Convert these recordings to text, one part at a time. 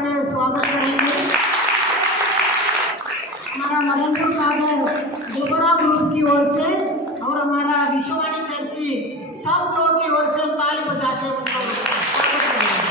के स्वागत करेंगे। हमारा मदनपुर कागर दोबरा ग्रुप की ओर से और हमारा विश्ववाणी चर्ची सब लोगों की ओर से हम ताली बजा के उनका स्वागत करेंगे।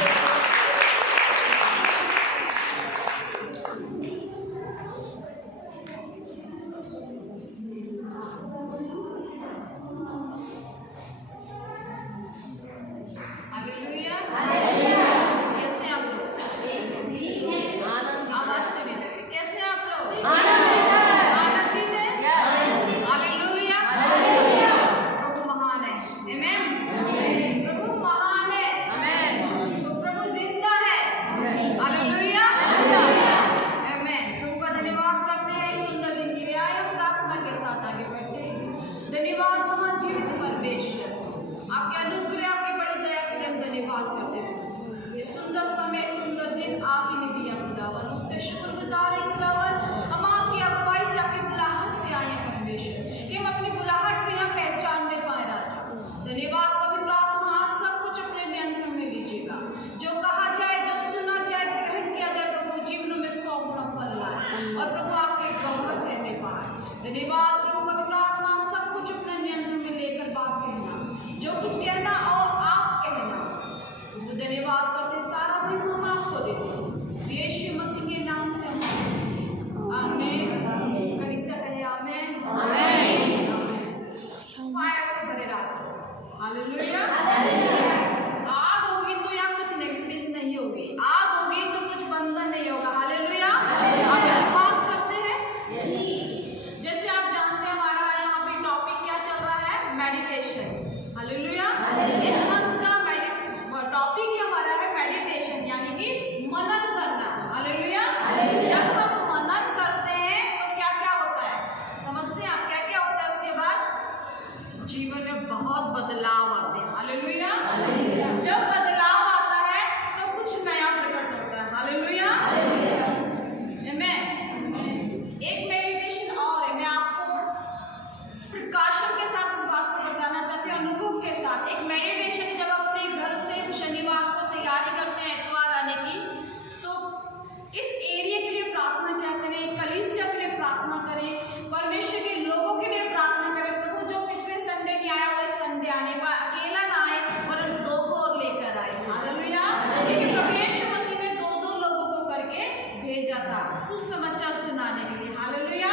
सुसमाचार सुनाने के लिए। हालेलुया।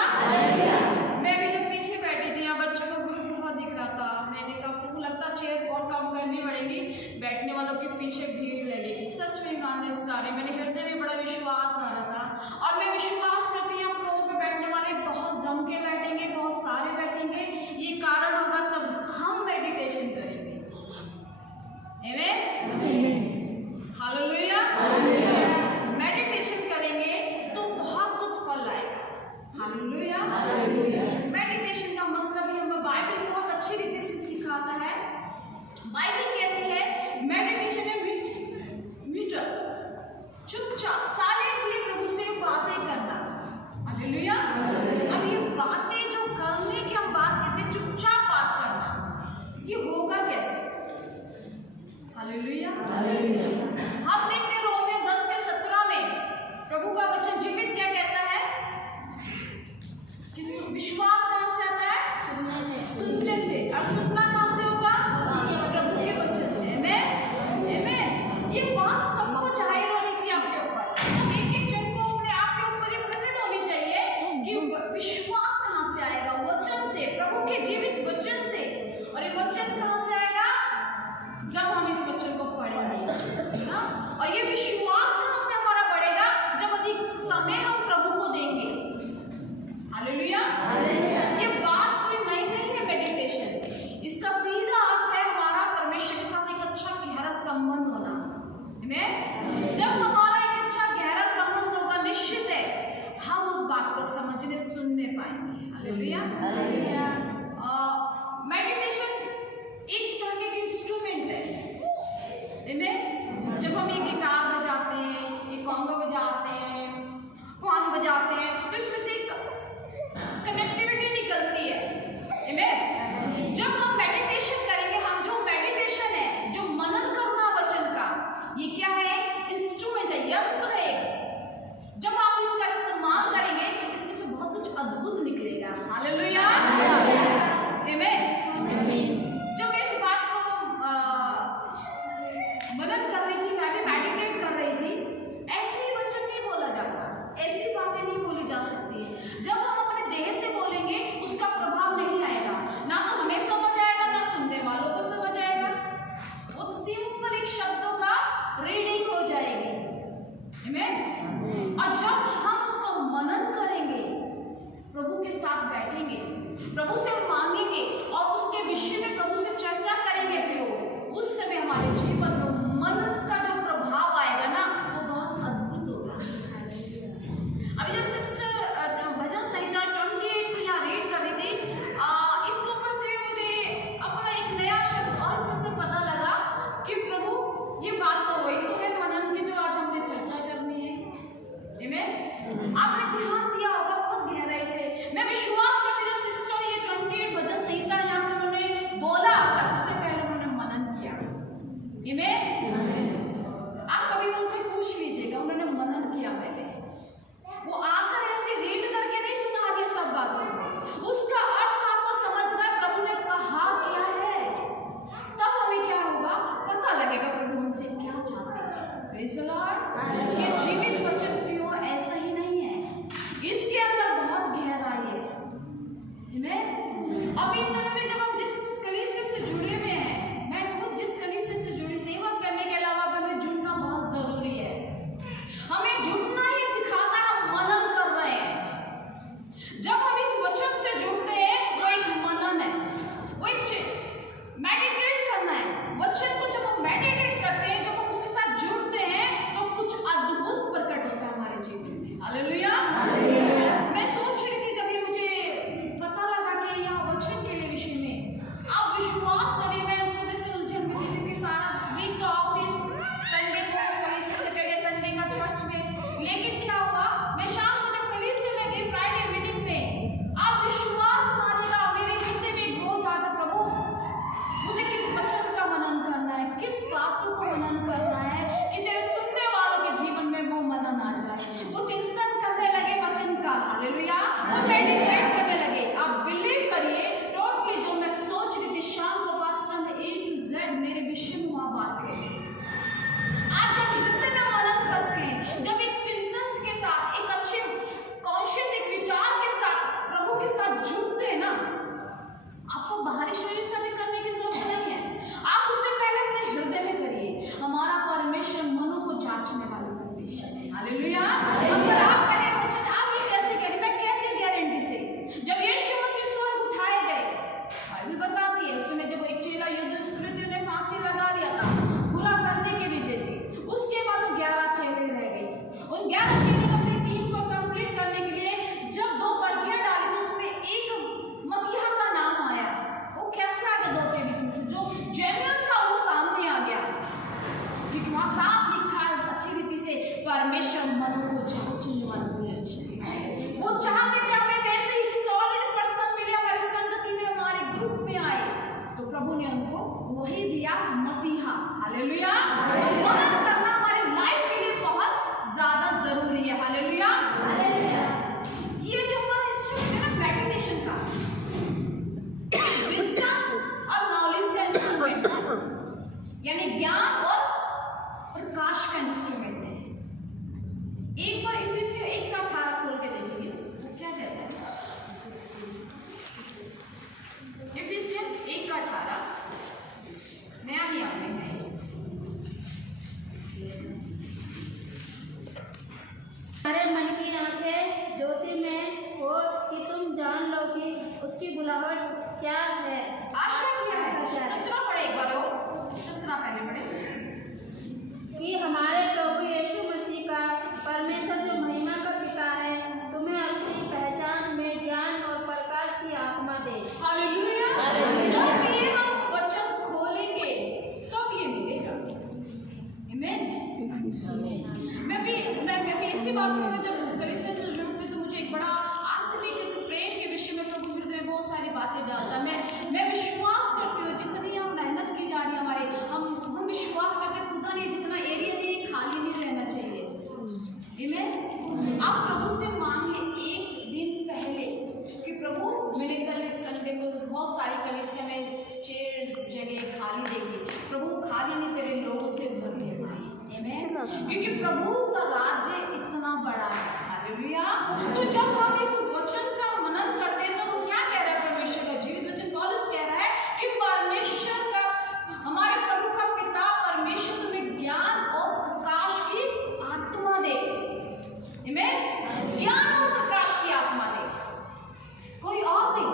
मैं भी जब पीछे बैठी थी, यहाँ बच्चों का ग्रुप बहुत दिख रहा था, मैंने कहा प्रभु लगता चेयर और कम करनी पड़ेगी, बैठने वालों के पीछे भीड़ लगेगी। सच में ईमान इस कार्य मैंने हृदय में बड़ा विश्वास आ रहा था और मैं विश्वास करती हूँ फ्लोर पे बैठने वाले बहुत जम के बैठेंगे, बहुत सारे बैठेंगे। ये कारण होगा तब हम मेडिटेशन करेंगे। आमीन। हालेलुया। मेडिटेशन करेंगे तो बहुत कुछ फल आएगा। हालेलुया। मेडिटेशन का मतलब ही हमें बाइबल बहुत अच्छी रीति से सिखाता है। बाइबल कहती है मेडिटेशन है म्यूचुअल, चुपचाप साइलेंटली प्रभु से बातें करना। हालेलुया। अब ये बातें जो करने की हम बात कहते हैं, चुपचाप बात करना, ये होगा कैसे? हालेलुया। हम देखते हैं रोमियो 10:17 में प्रभु का वचन जीवित क्या कहता है कि विश्वास कहां से आता है? सुनने से। और सुनना कहां से होगा? प्रभु के वचन से। आमीन। ये बात सबको जाहिर होनी चाहिए आपके ऊपर, एक जन को अपने आप के ऊपर ये प्रकट होनी चाहिए कि विश्वास कहां से आएगा? वचन से, प्रभु के जीवित वचन से। और ये वचन कहां से आएगा? जब हम इस वचन को पढ़ेंगे ना। और ये विश्वास कहां से हमारा बढ़ेगा? जब अधिक समय हम प्रभु को देंगे। हालेलुया। ये बात कोई नई नहीं है मेडिटेशन, इसका सीधा अर्थ है हमारा परमेश्वर के साथ एक अच्छा गहरा संबंध होना। आमीन। जब हमारा एक अच्छा गहरा संबंध होगा, निश्चित है हम उस बात को समझने सुनने पाएंगे। हालेलुया। मेडिटेशन एक तरह के इंस्ट्रूमेंट है। आमीन। जब हम ये गिटार बजाते हैं, ये कॉन्गो बजाते हैं, क्वांग बजाते हैं, तो इसमें से एक कनेक्टिविटी निकलती है। आमीन। जब हम मेडिटेशन करेंगे, हम जो मेडिटेशन है, जो मनन करना वचन का, ये क्या है? इंस्ट्रूमेंट है, यंत्र है। प्रभु से मांगेंगे और उसके विषय में प्रभु से चर्चा करेंगे प्रियो, उस समय हमारे जीवन में मन का जो प्रभाव आएगा ना वो बहुत अद्भुत होगा। अभी जब सिस्टर भजन संहिता 28 को यहाँ रीड कर रही थी, इसके ऊपर मुझे अपना एक नया शब्द और इससे पता लगा कि प्रभु ये बात तो वही तो है मनन की जो आज हमने चर्चा करनी है। आमीन। आपने ध्यान दिया होगा बहुत गहराई से। मैं विश्वास करती हूँ जब सिस्टर ये 28 भजन संहिता यहाँ पे उन्होंने बोला था, उससे पहले उन्होंने मनन किया। आमीन। आप कभी उनसे पूछ लीजिएगा, उन्होंने मनन किया पहले, वो आकर ऐसे रीड करके नहीं सुना दिया सब बातों, उसका अर्थ आपको समझना है प्रभु ने कहा क्या है, तब हमें क्या होगा पता लगेगा प्रभु हमसे क्या चाहते हैं। Praise the Lord. ये जीवित वचन प्रियो ऐसा ही नहीं है, इसके अंदर बहुत गहराई है। आमीन। अभी इन दिनों में जब हम जिस कलीसिया से जुड़े हुए हैं, मैं खुद जिस कलीसिया से जुड़ी, सेवा करने के अलावा हमें जुड़ना बहुत जरूरी है। हमें जुड़ना ही दिखाता है हम मनन कर रहे हैं। जब हम इस वचन से जुड़ते हैं वो एक मनन है, वो एक मेडिटेट करना है। वचन को जब हम मेडिटेट करते हैं, जब हम उसके साथ जुड़ते हैं तो कुछ अद्भुत प्रकट होता है हमारे जीवन में। हालेलुया। मैं सोच रही थी जब ये मुझे पता लगा कि यह वचन के लिए विषय में, आप विश्वास करिए मैं सुबह से उलझन में थी क्योंकि सारा वीक का ऑफिस, संडे को सैटरडे संडे का चर्च में, लेकिन क्या हुआ मैं शाम को जब कलीसिया में गई फ्राइडे मीटिंग में, आप विश्वास मानिएगा मेरे हृदय में एक बोझ आता, प्रभु मुझे किस वचन का मनन करना है, किस बातों को मनन करना है कि तेरे सुनने वालों के जीवन में वो मनन आ जाए, वो चिंतन करने लगे वचन का। हालेलुया। वो मेडिटेट करने लगे। आप बिलीव करिए टोटली जो मैं सोच रही थी शाम को पास्टर ने A to Z मेरे विषय में वहाँ बात की। आज जब हृदय में मनन करते हैं, जब एक चिंतन के साथ, एक अच्छे कॉन्शियस एक विचार के साथ प्रभु के साथ जुड़ते हैं ना, आपको बाहरी शरीर से भी करने की जरूरत नहीं है। आप उससे पहले अपने हृदय में करिए। हमारा परमेश्वर मनों को जांचने वाला परमेश्वर है। हालेलुया। अगर आप कहें वचन, आप ये कैसे करें, मैं कहती हूँ गारंटी से, जब यीशु मसीह स्वर्ग उठाए गए, बाइबल बताती है उस समय जब एक चेला युद्धस्कृत्यों ने फांसी लगा दिया था बुरा करने की वजह से, उसके बाद वो 11 चेले रह गए। उन 11 चेले ने अपनी टीम को कंप्लीट करने के लिए जब 2 पर्चियां डाली तो उसमें एक मतीहा का नाम आया। वो कैसे आ गया 2 के बीच में से, जो जेन्युइन था वो सामने आ गया, क्योंकि वहां साफ लिखा है अच्छी रीति से, परमेश्वर मनों को जांचने वाला है। वो चाहते थे हमें वैसे ही सॉलिड पर्सन मिले, हमारी संगति में, हमारे ग्रुप में आए, तो प्रभु ने उनको वही दिया, मतीहा। हालेलुया। मनन करना हमारे लाइफ के लिए बहुत ज्यादा जरूरी है। हालेलुया। ये जो हमारा इंस्ट्रूमेंट है ना मेडिटेशन का, विजडम और नॉलेज का इंस्ट्रूमेंट, यानी ज्ञान और प्रकाश का इंस्ट्रूमेंट है। एक बार इफिसियों 1:18 खोल के देखिए, क्या कहता है। इफिसियों 1:18 नया नियम में है। हमारे मन की आंखें ज्योतिर्मय हो कि तुम जान लो कि उसकी बुलाहट क्या है। आशा क्या है। 17 पढ़े एक बार, 17 पहले पढ़े, कि हमारे प्रभु यीशु मसीह का परमेश्वर जो महिमा का पिता है तुम्हें अपनी पहचान में ज्ञान और प्रकाश की आत्मा दे। हालेलुया। जब ये हम वचन खोलेंगे तब ये मिलेगा। आमीन। मैं भी इसी बात को जब कलीसिया से जुड़ते तो मुझे एक बड़ा आत्मिक प्रेम के विषय में प्रभु हृदय में बहुत सारी बातें डालता। मैं विश्वास करती हूँ जितनी हम मेहनत की जा रही है हमारे, हम विश्वास करते हैं खुदा ने जितना एरिया दिए खाली नहीं रहना चाहिए। आमीन। आप प्रभु से मांगे एक दिन पहले कि प्रभु मेरे कल संडे को बहुत सारी कलीसिया में चेयर्स जगह खाली देगी, प्रभु खाली नहीं तेरे लोगों से भर देगा। क्योंकि प्रभु का राज्य इतना बड़ा है। हालेलुया। तो जब हम इस वचन का मनन करते हैं तो क्या कह रहा है परमेश्वर का जीवित वचन, पौलुस कह रहा है कि परमेश्वर का, हमारे प्रभु का पिता परमेश्वर तुम्हें ज्ञान और प्रकाश की आत्मा दे। आमीन। ज्ञान और प्रकाश की आत्मा दे, कोई और नहीं।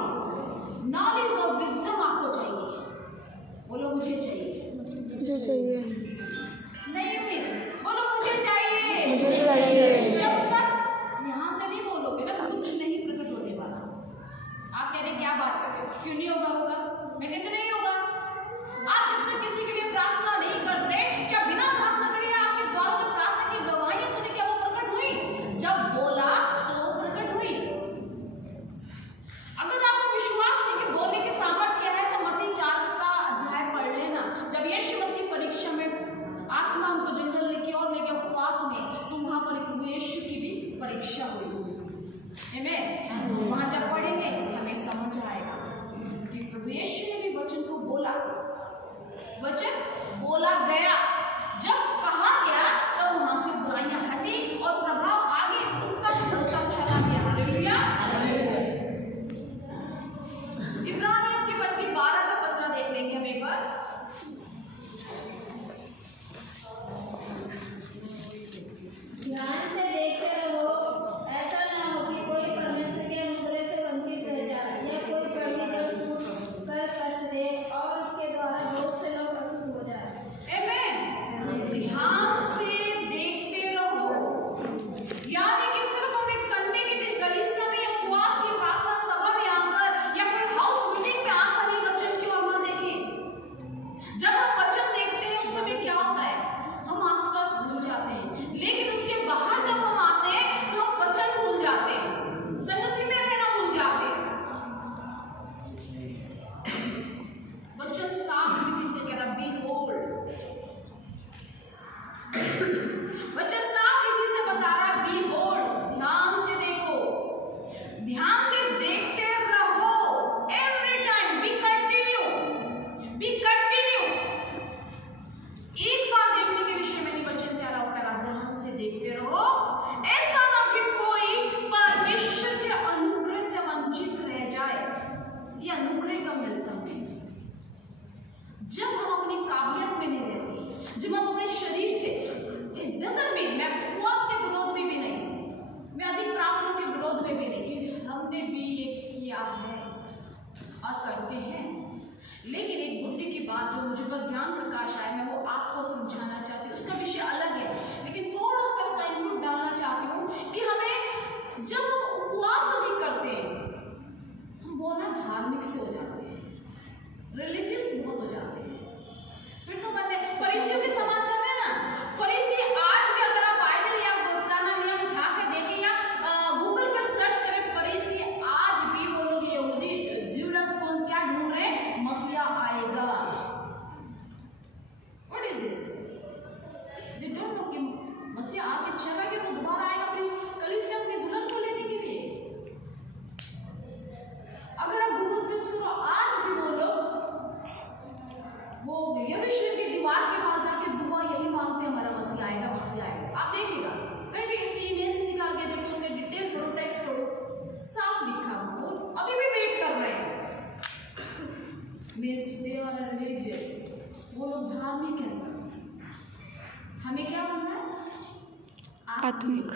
आत्मिक।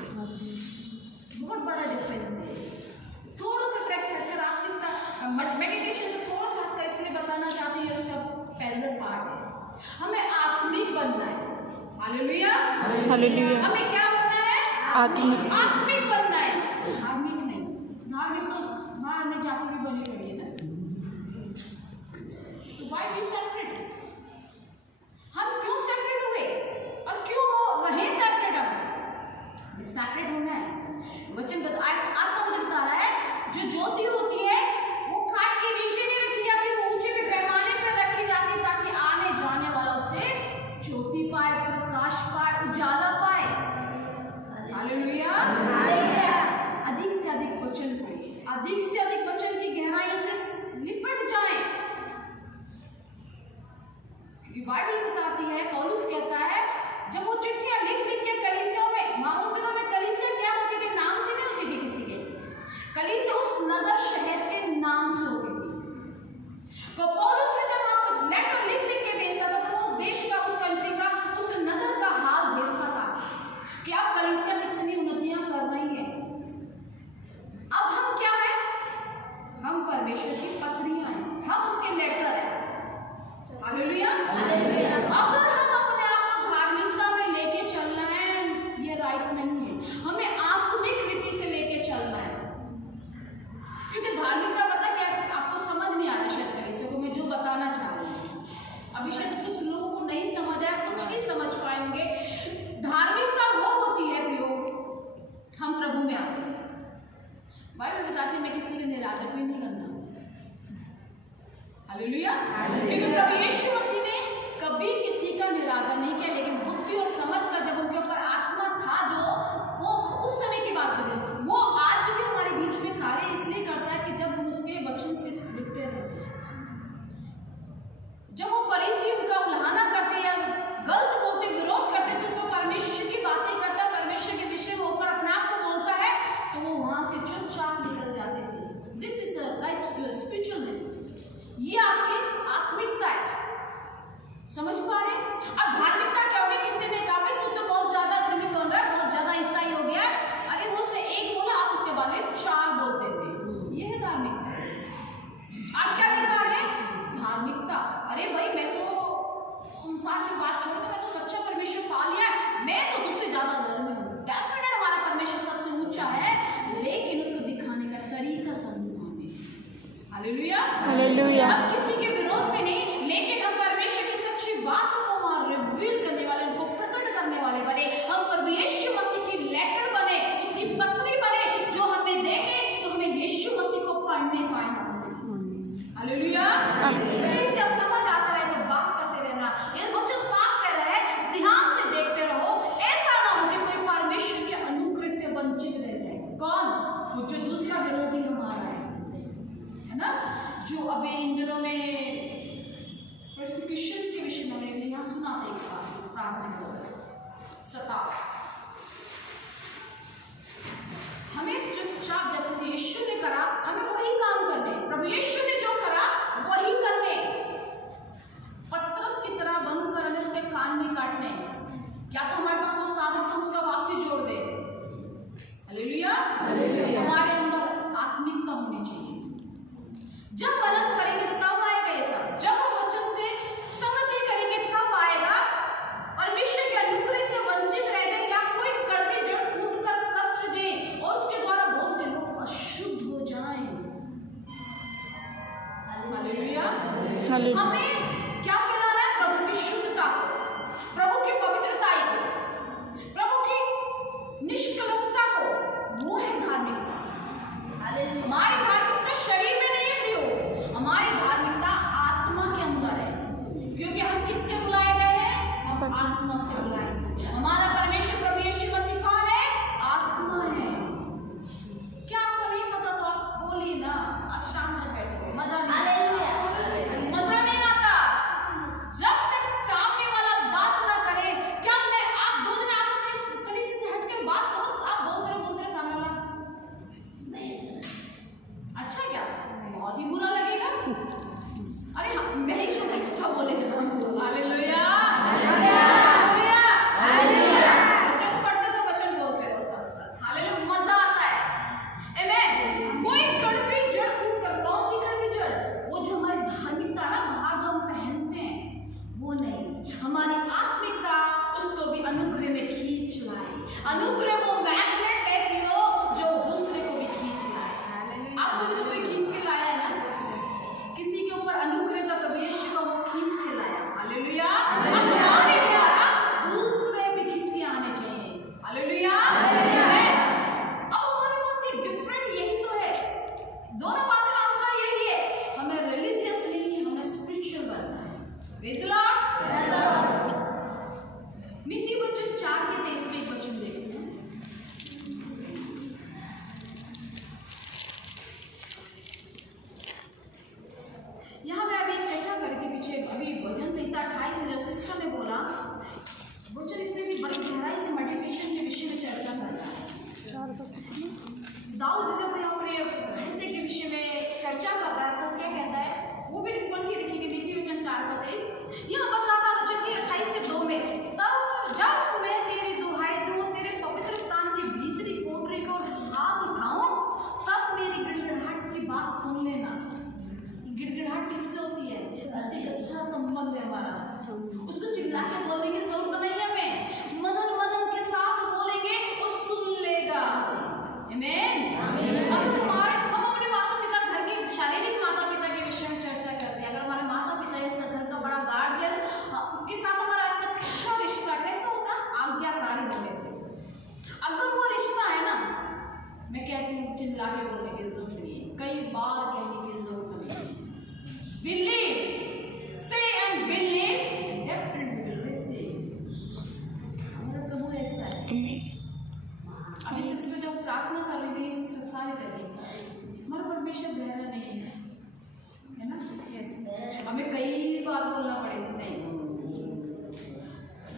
बहुत बड़ा डिफरेंस है। थोड़ा सा ट्रैक से हटकर आत्मिकता मेडिटेशन से थोड़ा सा हटकर इसलिए बताना चाहती हूँ, इसका पैरेलल पार्ट है। हमें आत्मिक बनना है। Hallelujah hallelujah. हमें क्या बनना है? आत्मिक। आत्मिक बनना है, धार्मिक नहीं। धार्मिक तो बाहर में जाकर भी बनी पड़ी है ना। तो व्हाई वी सेपरेट? हम क्यों सेपरेट हुए और क्यों रहे सेपरेट? हम सेपरेट होना है। वचन आत्मा मुझे बता रहा है, जो ज्योति होती है वो काट के नीचे नहीं रखी जाती, ऊंचे पे पैमाने पर रखी जाती, ताकि आने जाने वाला उससे ज्योति पाए, प्रकाश पाए, उजाला पाए। हालेलुया। अधिक से अधिक वचन पढ़िए, अधिक से अधिक वचन की गहराई से लिपट जाएं, क्योंकि बाइबल बताती है, पौलुस कहता है, जब वो चिट्ठियां लिख लिख के कलीसियों में, उन दिनों में कलीसिया क्या होती थी? नाम से नहीं होती थी किसी के। कलीसिया उस नगर शहर के नाम से होती थी। तो पौलुस ने जब आप लेटर लिख लिख के भेजता था, तो वो उस देश का, उस कंट्री का, उस नगर का हाल भेजता था कि अब कलीसिया कितनी उन्नतियां कर रही है। अब हम क्या है? हम परमेश्वर की पत्रियां हैं, हम उसके लेटर हैं। हालेलुया। अगर हम अपने आप को धार्मिकता में लेके चलना है, ये राइट नहीं है। हमें आत्मिक रीति से लेके चलना है, क्योंकि धार्मिकता पता क्या, आपको समझ नहीं आता शायद कलीसिया को मैं जो बताना चाह रही हूँ। अभी शायद कुछ लोगों को नहीं समझ आया, कुछ नहीं समझ पाएंगे। धार्मिकता वो होती है प्रियो, हम प्रभु में आते हैं। बाइबल बताती है, मैं किसी का निरादर भी नहीं करना। हालेलुया। क्योंकि प्रभु यीशु मसीह ने कभी किसी का निरादर नहीं किया, लेकिन बुद्धि और समझ का जब उनके ऊपर आत्मा था, जो वो उस समय की बात कर रहे, वो आज भी हमारे बीच में कार्य इसलिए करता है कि जब हम उसके वचन से लिपटे रहते हैं। जब वो फरीसी उनका उल्हाना करते या गलत बोलते, विरोध करते, तो वो परमेश्वर की बातें करता, परमेश्वर के विषय में होकर अपने आप को बोलता है, तो वो वहां से चुपचाप निकल जाते थे। This is right spiritualness. ये आपकी आत्मिकता है। समझ पा रहे? अब धार्मिकता क्या होगी? किसी ने कहा, भाई तू तो बहुत ज्यादा धर्मी बन रहा है, बहुत ज्यादा ईसाई हो गया है। अरे वो उसने एक बोला, आप उसके बारे में 4 बोल देते। ये है धार्मिकता। आप क्या दिखा रहे हैं? धार्मिकता। अरे भाई मैं तो संसार की बात छोड़ के मैं तो सच्चा परमेश्वर पा लिया है, मैं तो तुझसे ज्यादा धर्मी हूँ। डेफिनेट हमारा परमेश्वर सबसे ऊंचा है, लेकिन उसको दिखाने का तरीका समझना हमें। हालेलुया। हालेलुया। हम किसी के विरोध में नहीं, लेकिन हम परमेश्वर की सच्ची बातों को वहां रिवील करने वाले, उनको प्रकट करने वाले बने। हम प्रभु यीशु मसीह की लेटर बने, उसकी पत्री बने, जो हमें देखे तो हमें यीशु मसीह को पढ़ने पाए हमसे। हालेलुया। कलीसिया समझ आता रहे तो बात करते रहना। ये वचन साफ कह रहा है, ध्यान से देखते रहो, ऐसा ना हो कि कोई परमेश्वर के अनुग्रह से वंचित रह जाए। कौन? वो जो दूसरा विरोधी हमारा है ना, जो अभी इन दिनों में परसिक्यूशंस के विषय में हमने यहाँ सुना था, एक बात प्रार्थना सता। हमें चुपचाप जैसे यीशु ने करा, हमें वही काम करने। प्रभु यीशु ने जो करा वही करने। पतरस की तरह बंद करने, उसके कान में काटने। क्या तो हमारे पास वो साधन तो उसका वापसी जोड़ दे। हालेलुया। हमारे अंदर आत्मिकता होनी चाहिए। जब मनन करेंगे तब आएगा ये सब। जब हम वचन से समझ करेंगे तब आएगा। परमेश्वर के अनुग्रह से वंचित रह दाऊद जब यहाँ अपने साहित्य के विषय में चर्चा कर रहा है तो क्या कहता है, वो भी पढ़ के देखिए नीति वचन 4:23 यहाँ बताता वचन के 28:2 में, तब जब मैं तेरी दुहाई दूं, तेरे पवित्र स्थान की भीतरी कोठरी को हाथ उठाऊं, तब मेरी गिड़गिड़ाहट की बात सुन लेना। गिड़गिड़ाहट किससे होती है? इससे एक अच्छा संबंध है हमारा, उसको चिल्ला के बोलने की जरूरत नहीं है, हमें मनन के साथ बोलेंगे वो सुन लेगा। आमीन। अगर हम अपने माता पिता, घर के शारीरिक माता पिता के विषय में चर्चा करते हैं, अगर हमारे माता पिता या घर का बड़ा गार्जियन उनके साथ हमारा अच्छा रिश्ता कैसा होता है? आज्ञाकारी होने से। अगर वो रिश्ता है ना, मैं कहती हूँ चिल्ला के बोलने की जरूरत नहीं है, कई बार कहने की जरूरत नहीं है। Believe, say and believe, definitely will receive. हमारा प्रभु ऐसा है। अभी सिस्टर जब प्रार्थना कर रही थी, सिस्टर सारी कहती हमारा परमेश्वर गहरा नहीं है ना? हमें कई बार बोलना पड़ेगा, नहीं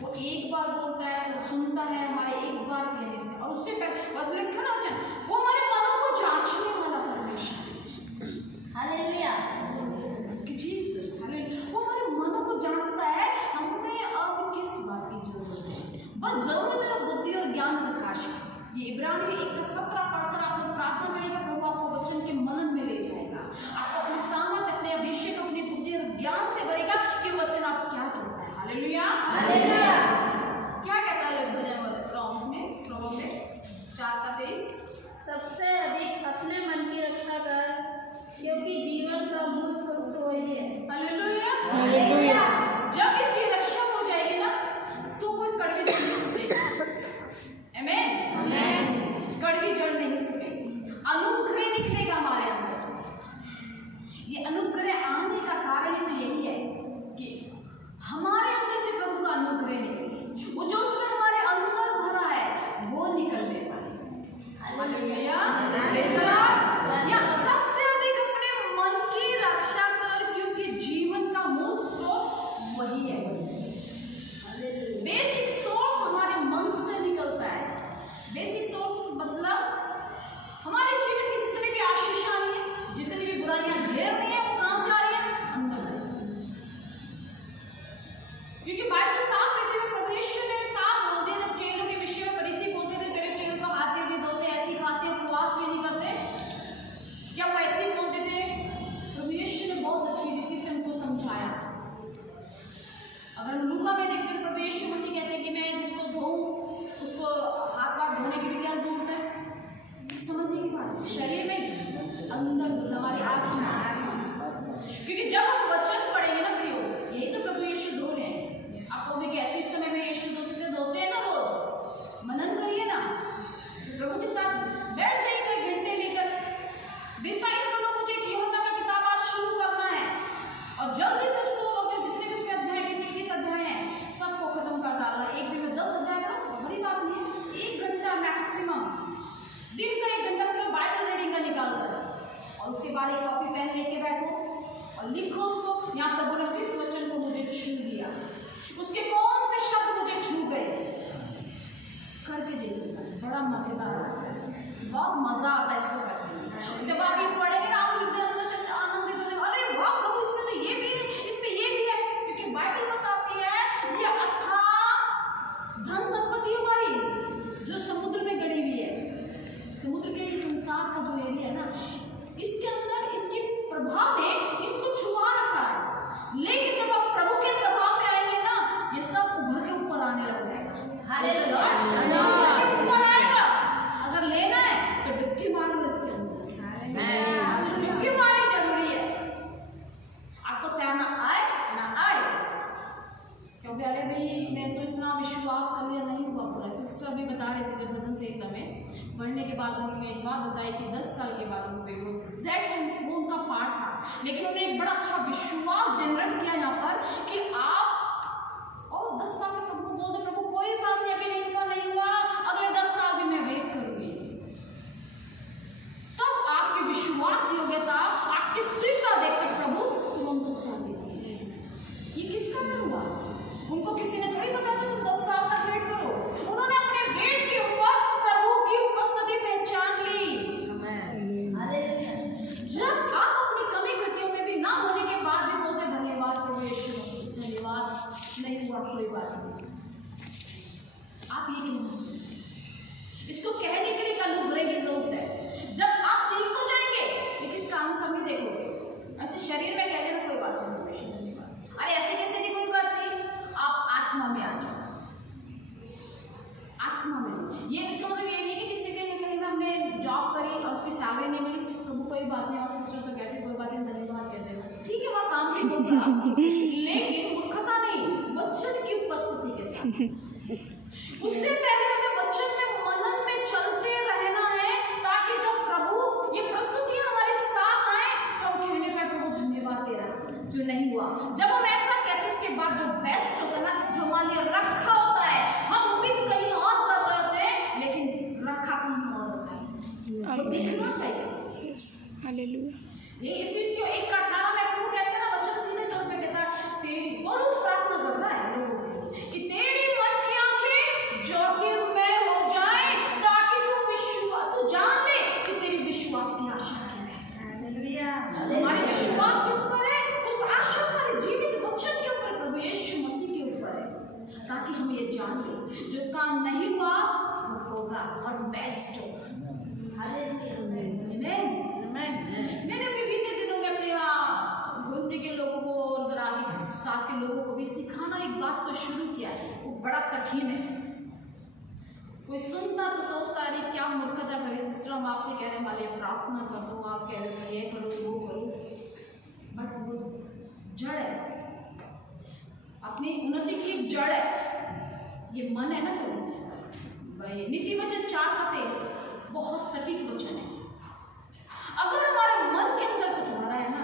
वो एक बार बोलता है, सुनता है हमारे एक बार कहने से, और उससे पहले लिखा ना वचन, वो हमारे मनों को जांचने वाला परमेश्वर। Hallelujah, Jesus, hallelujah. वो हमारे मनों को जांचता है, हमें अब किस बात की जरूरत है? बस जरूरत है बुद्धि और ज्ञान प्रकाश की। ये इब्रानी 1:17 पढ़कर आप लोग प्रार्थना करेंगे, प्रभु आपको वचन के मनन में ले जाएगा, आपको अपने सामर्थ्य, अपने अभिषेक, अपनी बुद्धि और ज्ञान से भरेगा कि वचन आप क्या कहता है। Hallelujah, hallelujah. क्या कहता है प्रभु में 4:23? सबसे अधिक अपने मन की रक्षा कर, क्योंकि जीवन का मूल स्रोत वही है। Hallelujah, hallelujah. जब इसकी रक्षा हो जाएगी ना, तो कोई कड़वी जड़ नहीं फूटेगी। आमीन, आमीन। कड़वी जड़ नहीं फूटेगी, अनुग्रह निकलेगा हमारे अंदर से। ये अनुग्रह आने का कारण ही तो यही है कि हमारे अंदर से प्रभु का अनुग्रह निकले, वो जो उसने हमारे अंदर भरा है वो निकलने वाले। Hallelujah, praise the Lord. या सबसे अधिक अपने मन की रक्षा कर, क्योंकि जीवन का मूल स्रोत वही है। बेसिक सोर्स हमारे मन से निकलता है। बेसिक सोर्स मतलब हमारे जीवन की जितनी भी आशीष आ रही है, जितनी भी बुराइयां घेर रही है, वो कहां से आ रही है? अंदर से। क्योंकि बाइबल साफ रहती है, प्रभु यीशु ने साफ बोल दिया, जब चेलों के विषय में फरीसी बोलते थे तेरे चेलों को हाथ नहीं धोते, ऐसी खाते, उपवास भी नहीं करते, क्या वो ऐसे ही बोलते थे? प्रभु यीशु ने बहुत अच्छी रीति से उनको समझाया। अगर लूका में देखते हैं, प्रभु यीशु मसीह कहते हैं कि मैं जिसको धोऊं उसको हाथ पाथ धोने की भी क्या जरूरत है? समझने की बात, शरीर में अंदर हमारी आत्मा, क्योंकि जब हम वचन पढ़ेंगे ना प्रियो, यही तो प्रभु यीशु धो रहे हैं। आप कहोगे कि ऐसे समय में यीशु धोते हैं ना, रोज मनन करिए ना, प्रभु के साथ बैठ जाइए 1 घंटे लेकर, डिसाइड कर लो मुझे यूहन्ना का किताब आज शुरू करना है, और जल्दी से उसको अगर जितने भी उसमें अध्याय के 21 अध्याय हैं सबको खत्म कर डालना। एक दिन में 10 अध्याय पढ़ो, बड़ी बात नहीं है। 1 घंटा मैक्सिमम, दिन का 1 घंटा सिर्फ बाइबल रीडिंग का निकाल कर, और उसके बाद एक कॉपी पेन लेके बैठो और लिखो उसको, यहाँ प्रभु ने किस वचन को मुझे छू दिया, उसके कौन से शब्द मुझे छू गए, करके देखिएगा, बड़ा मजेदार आता है, बहुत मजा आता है इसको करके। जब आप ये पढ़ेंगे ना, आप हृदय अंदर से आनंदित हो जाएंगे, अरे वाह प्रभु, इसमें तो ये भी है, इसमें ये भी है, क्योंकि बाइबल बताती है ये अथाह धन संपत्ति हमारी जो समुद्र में गड़ी हुई है, समुद्र के संसार का जो एरिया है ना, इसके अंदर इसके प्रभाव ने इनको छुपा रखा है, लेकिन जब आप प्रभु के प्रभाव में आएंगे ना, ये सब उभर के ऊपर आने लग जाएगा। हालेलुया, उभर के ऊपर आएगा। अगर लेना है तो डुबकी मार लो इसके अंदर, डुबकी मारनी जरूरी है। आपको तैरना आए ना आए, क्योंकि अरे भाई मैं तो इतना विश्वास कर लिया, नहीं हुआ पूरा। सिस्टर भी बता रहे थे भजन संहिता में पढ़ने के बाद उन्होंने एक बात बताई कि 10 साल के बाद उनको वो उनका पाठ था, लेकिन उन्होंने एक बड़ा अच्छा विश्वास जनरेट किया यहाँ पर कि आप और 10 साल में प्रभु बोल दे, प्रभु कोई बात नहीं, अभी नहीं हुआ, अगले 10 साल भी मैं वेट करूंगी। तब आपकी विश्वास योग्यता, आपकी स्थिरता देखकर प्रभु तुरंत उत्तर देती है। ये किसका हुआ? उनको किसी ने थोड़ी बताया तुम 10 साल तक वेट करो। उन्होंने अपने वेट के ऊपर प्रभु की उपस्थिति पहचान ली। सैलरी नहीं मिली, प्रभु कोई बात नहीं, और सिस्टर तो कहते कोई बात नहीं, धन्यवाद कहते हो, ठीक है वहाँ काम भी होगा, लेकिन मूर्खता नहीं, वचन की उपस्थिति के साथ। उससे पहले हमें वचन में मनन में चलते रहना है, ताकि जब प्रभु ये प्रस्तुतियां हमारे साथ आए तो हम कहने पाए प्रभु धन्यवाद तेरा जो नहीं हुआ। जब हम ऐसा कहते हैं इसके बाद जो बेस्ट होता है ना, जो हमारे लिए रखा होता है, हम उम्मीद कहीं और कर रहे होते हैं लेकिन रखा कहीं और होता है, वो दिखना चाहिए। हालेलुया। ये इफिसियों 1:18 में प्रभु कहते हैं ना, वचन सीधे तौर पे कहता है तेरी पौलुस प्रार्थना करता है लोगों के लिए कि तेरी मन की आंखें ज्योतिर्मय हो जाए, ताकि तू जान ले कि तेरी विश्वास की आशा क्या है। हमारी विश्वास किस पर है? उस आशा पर, जीवित वचन के ऊपर, प्रभु यीशु मसीह के ऊपर है, ताकि हम ये जान ले जो काम नहीं हुआ वो होगा और बेस्ट होगा। हालेलुया। मैंने अभी बीते दिनों में अपने यहाँ गुमटी के लोगों को और दराही साथ के लोगों को भी सिखाना एक बात तो शुरू किया है, वो बड़ा कठिन है। कोई सुनता तो सोचता है अरे क्या मूर्खता करे सिस्टर, हम आपसे कहने वाले प्रार्थना कर दो, आप कह रहे हो ये करो वो करो, बट वो जड़ है, अपनी उन्नति की एक जड़ है, ये मन है ना। जो नीति वचन 4:23 बहुत सटीक वचन है। अगर हमारे मन के अंदर कुछ हो रहा है ना,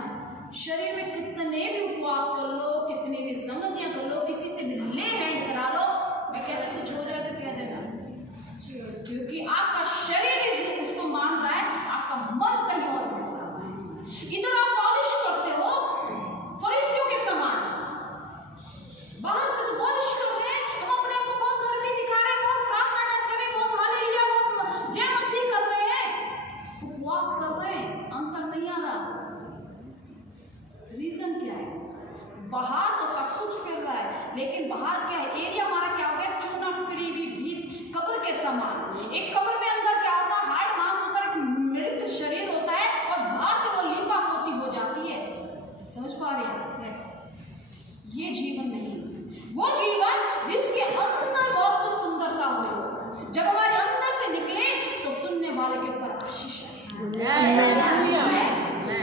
शरीर में कितने भी उपवास कर लो, कितने भी संगतियां कर लो, किसी से भी ले हैंड करा लो, मैं कहती हूँ कुछ हो जाए तो कह देना, क्योंकि आपका शरीर उसको मान रहा है, आपका मन कहीं और बढ़ रहा है। इधर आप पॉलिश करते हो फरीसियों के समान, बाहर से तो पॉलिश कर रहे हैं, हम अपने आप को बहुत धर्मी दिखा रहे हैं, बहुत प्रार्थना कर रहे हैं, बहुत हालेलुया, बहुत जय मसीह कर रहे हैं, उपवास कर रहे हैं, आंसर नहीं आ रहा। रीजन क्या है? बाहर तो सब कुछ फिर रहा है, लेकिन बाहर क्या है, एरिया हमारा क्या हो गया, चूना फिरी भी कब्र के समान। एक कब्र में अंदर क्या होता है, हाड़ मांस होता है, एक मृत शरीर होता है, और बाहर से वो लिपा पोती हो जाती है। समझ पा रहे हैं? ये जीवन नहीं, वो जीवन जिसके अंदर बहुत कुछ सुंदरता हो, जब हमारे अंदर से निकले तो सुनने वाले के ऊपर आशीष आए,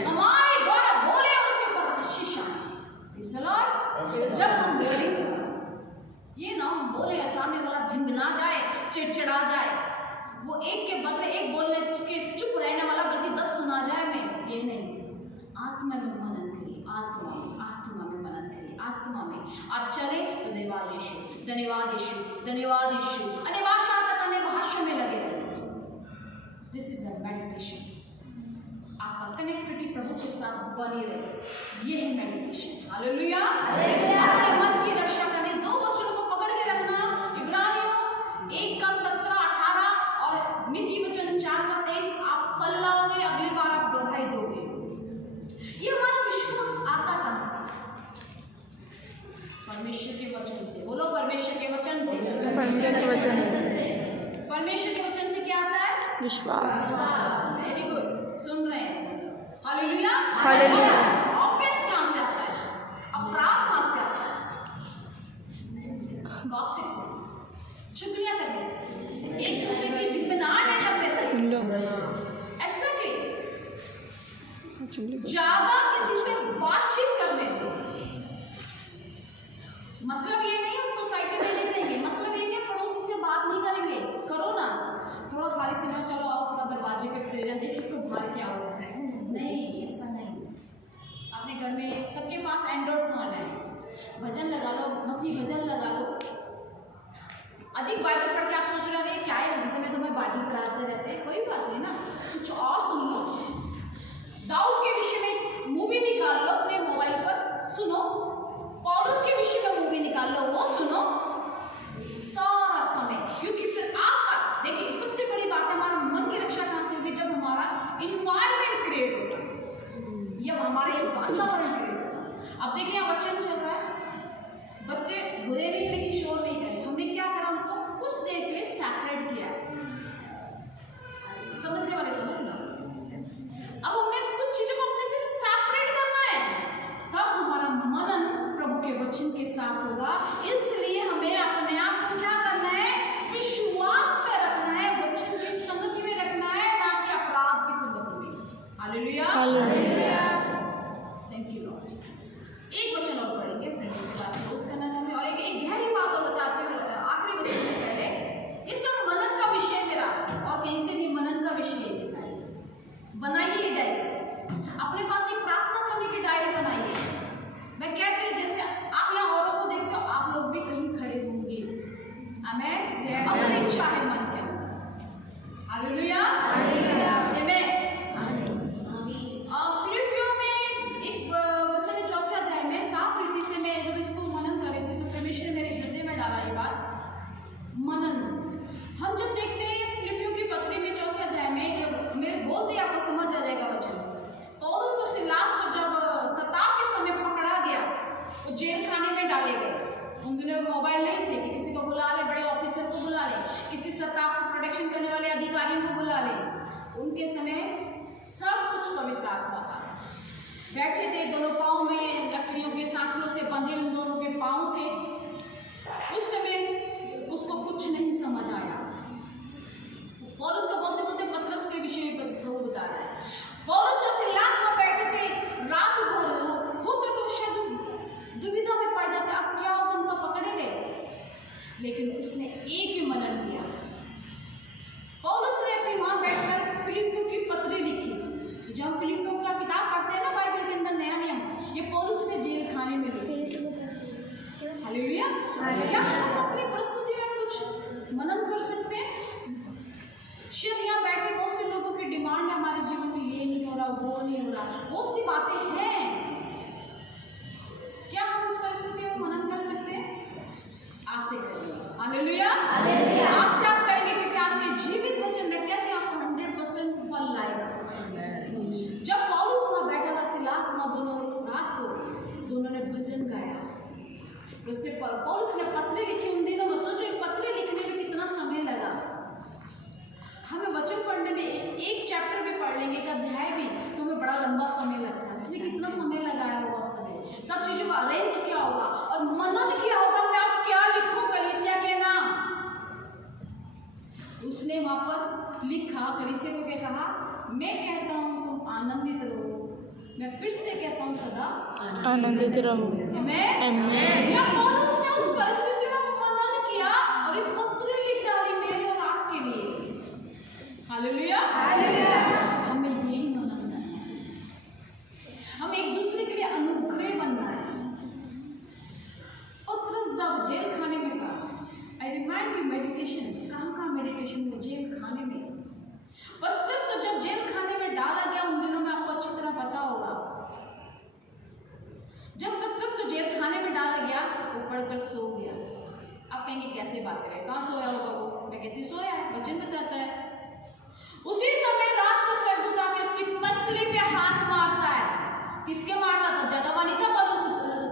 हमारे द्वारा बोले और उसके ऊपर आशीष आए। जब हम बोले, ये ना हम बोले सामने वाला भिनभिना जाए, चिड़चिड़ा जाए, वो एक के बदले एक बोलने के चुप रहने वाला बल्कि 10 सुना जाए, मैं ये नहीं। आत्मा में मनन करिए, आत्मा में मनन करिए, आत्मा में आप चले तो धन्यवाद यीशु, धन्यवाद यीशु, धन्यवाद यीशु, अन्य भाषा अन्य भाषा में लगे रहिए। दिस इज अ मेडिटेशन, आपका कनेक्टिविटी प्रभु के साथ बनी रहे, ये है मेडिटेशन। हालेलुया। अपने मन की रक्षा करने 2 वचनों को पकड़ के रखना, इब्रानियों 1:17-18 और नीति वचन 4:23। आप पल लाओगे, अगली बार आप दोहराई दोगे। ये हमारा विश्वास आता कहां से? परमेश्वर के वचन से। बोलो परमेश्वर के वचन से। परमेश्वर के वचन से। परमेश्वर के वचन से क्या आता है? विश्वास। वेरी गुड, सुन रहे हैं? हालेलुया। हालेलुया। ऑफेंस कहां से आता है? अपराध कहां से आता है? गॉसिप से, चुगलियां करने से, एक दूसरे की भिनभिनाहट करने से। एग्जैक्टली, ज्यादा किसी से बातचीत करने से। मतलब ये नहीं हम सोसाइटी में नहीं रहेंगे, मतलब ये नहीं पड़ोसी से बात नहीं करेंगे, करो ना थोड़ा खाली समय, चलो आओ थोड़ा दरवाजे पे खड़े देखिए तो बाहर क्या हो रहा है। नहीं, ऐसा नहीं। अपने घर में सबके पास एंड्रॉइड फोन है, भजन लगा लो, मसीह भजन लगा लो। अधिक बाइबल पढ़ के आप सोच रहे हैं क्या है, जिसे में तुम्हें बाइबल पढ़ाते रहते हैं, कोई बात नहीं ना, कुछ और सुन लो। दाऊद के विषय में मूवी निकाल लो अपने मोबाइल पर, सुनो। पौलुस के विषय में मूवी निकाल लो, वो सुनो सारा समय। क्योंकि फिर आपका, देखिए सबसे बड़ी बात है, हमारा मन की रक्षा कहाँ से होगी? जब हमारा इन्वायरमेंट क्रिएट होगा, जब हमारे वातावरण क्रिएट होगा। अब देखिए यहाँ वचन चल रहा है, बच्चे बुरे नहीं लेकिन शोर नहीं करे, हमने क्या करा, उनको कुछ देर के लिए सेपरेट किया। समझने वाले समझ लो। अब हमने कुछ चीजों को अपने से सेपरेट करना है, तब हमारा मनन प्रभु के वचन के साथ होगा। इसलिए हमें अपने आप को क्या करना है? विश्वास पे रखना है, वचन की संगति में रखना है, ना कि अपराध की संगति में। उनके समय सब कुछ पवित्र आत्मा था। बैठे थे, दोनों पाँव में लकड़ियों के सांकलों से बंधे उन दोनों के पाँव थे। उस समय उसको कुछ नहीं समझ आया। पौलुस को बोलते बोलते पतरस के विषय में प्रभु बता रहा है। पौलुस और सिलास में बैठे थे, रात भर होते तो शायद उस दुविधा में पड़ जाते, अब क्या होगा, उनको पकड़े गए। लेकिन उसने एक ही मनन किया। पौलुस ने अपनी वहां बैठकर फिलिप्पियों की पत्री लिखी। जब हम फिलिप्पियों का किताब पढ़ते हैं ना बाइबल के अंदर, नया नियम, ये पौलुस ने जेल खाने में लिखी। हालेलुया। क्या हम अपनी परिस्थिति में कुछ मनन कर सकते हैं? शायद यहाँ बैठे बहुत से लोगों की डिमांड है, हमारे जीवन में ये नहीं हो रहा, वो नहीं हो रहा, बहुत सी बातें हैं। क्या हम उस परिस्थिति में मनन कर सकते हैं? आज से करेंगे। हालेलुया। आज से आप करेंगे, क्योंकि आज के जीवित वचन में कहते हैं आपको 100% फल लाएगा। जब पौलुस वहां बैठा था, सिलास वहां, दोनों रात को दोनों ने भजन गाया। उसने पौलुस ने पत्री लिखी उन दिनों में। सोचो एक पत्री लिखने में कितना समय लगा। हमें वचन पढ़ने में एक चैप्टर भी पढ़ लेंगे, एक अध्याय भी, तो हमें बड़ा लंबा समय लगता है। उसने कितना समय लगाया होगा उस समय, सब चीजों को अरेंज किया होगा और मनन किया होगा कि आप क्या लिखो कलीसिया के नाम। उसने वहां पर लिखा, कलीसिया को क्या कहा, मैं कहता हूं तुम आनंदित रहो, मैं फिर से कहता हूं सदा आनंदित रहो। या पौलुस ने उस परिस्थिति में मनन किया और एक पत्री लिख डाली मेरे और आपके लिए। हालेलुया। हमें यही मनना है, हम एक दूसरे के लिए अनुग्रह बनना है। पतरस जब जेल खाने में था, आई रिमाइंड यू मेडिटेशन, कहाँ मेडिटेशन हुआ? जेल खाने में। पतरस को जब जेल खाने में डाला गया, उन दिनों में आपको अच्छी तरह पता होगा, जब पतरस को जेल खाने में डाला गया, वो पढ़कर सो गया। आप कहेंगे कैसे बात करें, कहाँ सोया होगा वो? मैं कहती सोया है, वचन बताता है। उसी समय रात को स्वर्गदूत आके उसकी पसली पे हाथ मारता है। किसके मारना था? जगह नहीं था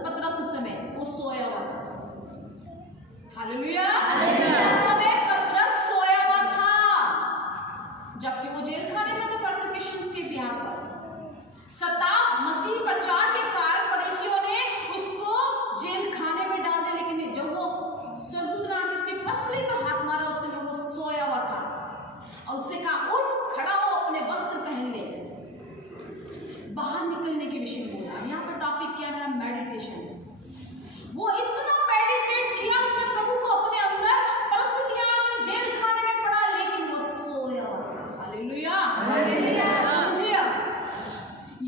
पतरस उस समय, वो सोया हुआ था। हालेलुया। उस समय पतरस सोया हुआ था, जबकि वो जेल खाने में था परसिक्यूशंस के बिहार पर। सताव मसीह प्रचार के कारण पड़ोसियों ने उसको जेल खाने में डाल दिया, लेकिन जब वो स्वर्गदूत ने आके उसकी पसली पे हाथ मारा, उस समय वो सोया हुआ था और उससे कहा उठ खड़ा हो, अपने वस्त्र पहन ले। बाहर निकलने के विषय में बोला। यहाँ पर टॉपिक क्या है? मेडिटेशन। वो इतना मेडिटेट किया उसने प्रभु को अपने अंदर, परिस्थितियां में जेल खाने में पड़ा, लेकिन वो सोया। हालेलुया। समझिए,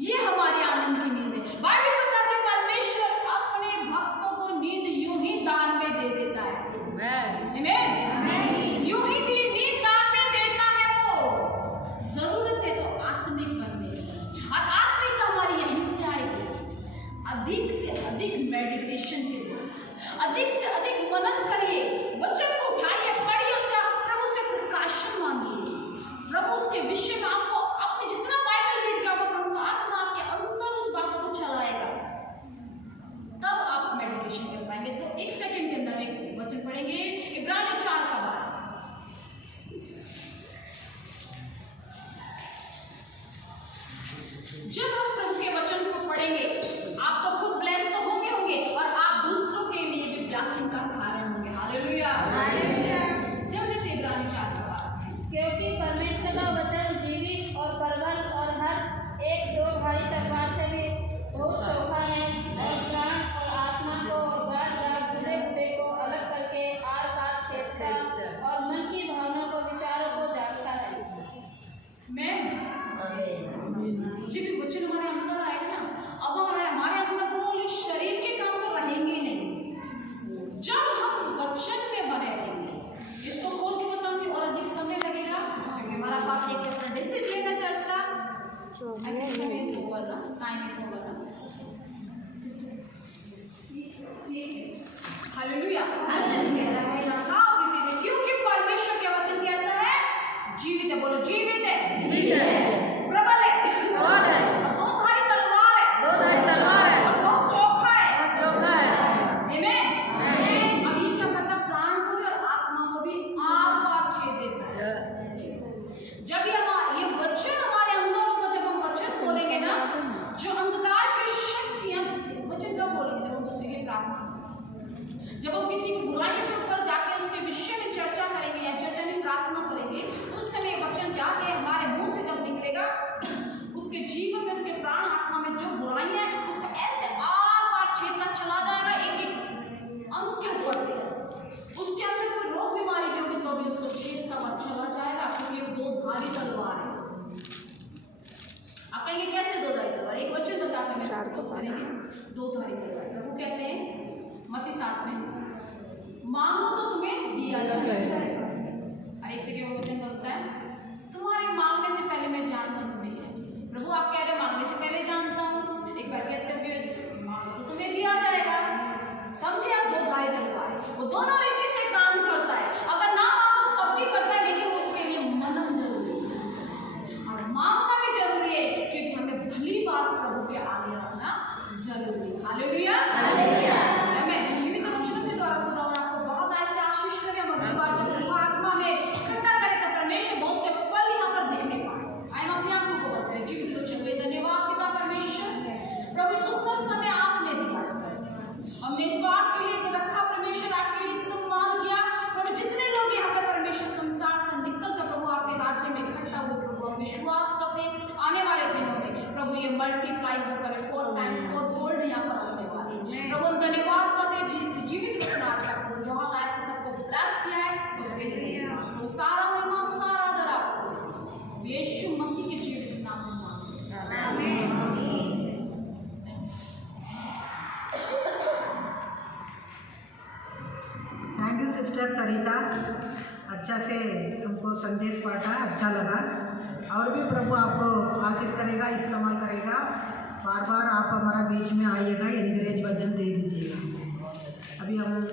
ये हमारे आनंद की नींद है। बाइबल बताती है परमेश्वर अपने भक्तों को नींद यूं ही दान में दे देता है। आमीन। यूं ही नींद दान में देता है वो। जरूरत है तो आत्मिक बनने की, और आत्मिक हमारी यहीं से आएगी। अधिक से अधिक मेडिटेशन करिए, अधिक से अधिक मनन करिए, वचन को उठाइए, पढ़िए, उसका प्रभु से प्रकाशन मांगिए। प्रभु उसके विषय में आपको अपने जितना बाइबल रीड किया होगा, प्रभु आत्मा आपके अंदर उस बातों को चलाएगा, तब आप मेडिटेशन कर पाएंगे। तो एक सेकंड के अंदर एक वचन पढ़ेंगे, इब्रानी 4 का 12। जब हम प्रभु के वचन को पढ़ेंगे, आप तो खुद ब्लेस तो होंगे और आप दूसरों के लिए भी ब्लेसिंग का कारण होंगे। हालेलुया। जल्दी से इब्रानी 4 का 12। क्योंकि परमेश्वर का वचन जीवित और प्रबल और हर एक दो भारी तलवार से भी बहुत चौखा है, और प्राण और आत्मा को और गांठ गुर्दे को अलग करके आर पार छेदता और मन की भावना को, विचारों को जांचता है। मैं जब वचन हमारे अंदर आएगा ना, अब हमारे अंदर वो शरीर के काम तो रहेंगे नहीं। जब हम वचन में बने रहेंगे, इसको खोल के बताऊंगी और अधिक समय लगेगा, क्योंकि हमारा पास एक डिसिप्लिन है चर्च का। हालेलुया। वचन कह रहा है साफ रीति से, क्योंकि परमेश्वर के वचन कैसा है? जीवित है। बोलो जीवित है, प्रबल है, दो धारी तलवार है, और बहुत चौखा है। आमीन। अब ये क्या करता? प्राण को भी और आत्मा को भी आर पार छेद देता है। जब ये धारी तलवार है। आप कहेंगे कैसे दो धारी तलवार? एक वचन बताकर मैं सपोज करेंगे दो धारी तलवार। प्रभु कहते हैं मत्ती 7 में, मांगो तो तुम्हें दिया जाएगा। हर एक जगह वो वचन बोलता है तुम्हारे मांगने से पहले मैं जानता हूँ तुम्हें क्या चाहिए। प्रभु आप कह रहे मांगने से पहले जानता हूँ। एक बार कहते हुए मांगो तो तुम्हें दिया जाएगा। समझे आप? दो धारी तलवार वो दोनों रीति से काम करता है। अगर ना मांगो तब भी करता है, लेकिन उसके लिए मनन जरूरी है और मांगना भी जरूरी है, क्योंकि हमें भली बात प्रभु के आगे रखना जरूरी है। Hallelujah, hallelujah. आमीन। जीवित वचनों के द्वारा खुदावन आपको बहुत ऐसे आशीष करे। हम अगली बार जब प्रभु आत्मा में इकट्ठा करे तो परमेश्वर बहुत से फल यहाँ पर देखने पाए। आए हम अपने आप को बताते हैं जीवित वचन में। धन्यवाद पिता परमेश्वर, प्रभु सुंदर समय आपने दिया, हमने इसको आपके लिए रखा परमेश्वर, आपके लिए सम्मान किया। प्रभु जितने लोग यहाँ पे परमेश्वर संसार से निकल कर प्रभु आपके राज्य में इकट्ठा हुए, प्रभु हम विश्वास करते हैं आने वाले दिनों में प्रभु ये मल्टीप्लाई होकर 4 टाइम्स 4 फोल्ड यहाँ पर होने वाले। प्रभु हम धन्यवाद करते हैं जीवित वचन आज का प्रभु बहुत ऐसे सबको ब्लेस किया है, उसके लिए वो सारा महिमा सारा आदर आपको यीशु मसीह के जीवित नाम में मांगते हैं। आमीन। थैंक यू सिस्टर सरिता, अच्छा से हमको संदेश पढ़ा, अच्छा लगा। और भी प्रभु आपको आशीष करेगा, इस्तेमाल करेगा। बार बार आप हमारा बीच में आइएगा, एनकरेज वचन दे दीजिएगा। अभी हम